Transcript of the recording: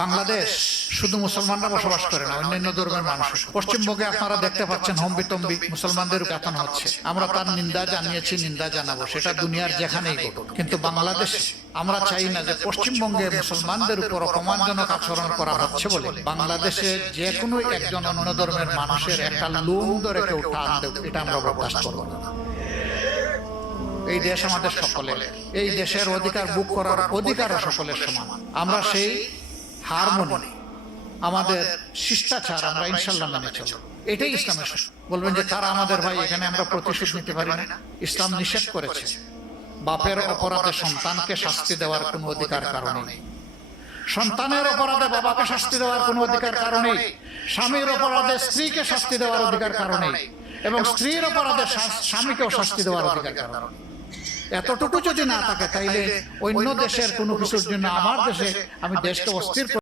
বাংলাদেশ শুধু মুসলমানরা বসবাস করে না, অন্যান্য ধর্মের মানুষ। পশ্চিমবঙ্গে আপনারা দেখতে পাচ্ছেন হম্বিতম্বি মুসলমানদের কাতানো হচ্ছে। আমরা তার নিন্দা জানিয়েছি, নিন্দা জানাবো, সেটা দুনিয়ার যেখানেই ঘটুক। কিন্তু বাংলাদেশে আমরা চাই না যে পশ্চিমবঙ্গে মুসলমানদের উপর অপমানজনক আচরণ করা হচ্ছে বলে বাংলাদেশে যে কোনো একজন অন্য ধর্মের মানুষের একটা লোম ধরে কেউ টান দেব, এটা আমরা বরদাস্ত করবো না। এই দেশ আমাদের সকলের, এই দেশের অধিকার বুক করার অধিকার সকলের সমান। আমরা সেই হারমোনি, আমাদের শিষ্টাচার আমরা ইনশাল্লাহ মেনে চলব, এটাই ইসলামের শাসন। বলবেন যে তারা আমাদের ভাই, এখানে আমরা প্রতিশোধ নিতে পারি না। ইসলাম নিষেধ করেছে বাপের অপরাধে সন্তানকে শাস্তি দেওয়ার কোনো অধিকার কারণে নেই, সন্তানের অপরাধে বাবাকে শাস্তি দেওয়ার কোনো অধিকার কারণে, স্বামীর অপরাধে স্ত্রীকে শাস্তি দেওয়ার অধিকার কারণে, এবং স্ত্রীর অপরাধে স্বামীকেও শাস্তি দেওয়ার অধিকার কারণে। এতটুকু যদি না থাকে তাইলে অন্য দেশের কোনো কিছুর জন্য আমার দেশে আমি দেশকে অস্থির